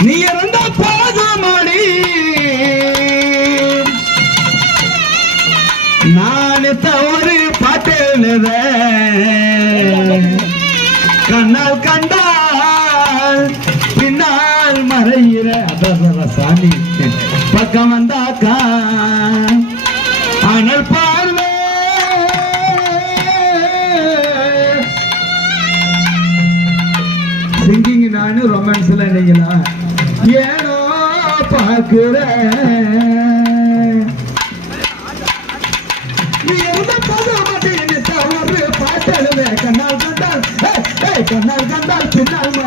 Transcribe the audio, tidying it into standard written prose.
நீ இருந்த போதுமாடி நான் தவறு பாட்டேன் கண்ணால் கண்டால் பின்னால் மறையிற அதான் சாமி பக்கம் வந்தாக்கா ஆனால் பார்வை சிங்கிங் நானு ரொமான்ஸ்ல நீங்களா ஏனோ பார்க்கிற நீ எந்த போக மாட்டேன் தவறு பாட்டழுவே கண்ணால் கண்டால் பின்னால்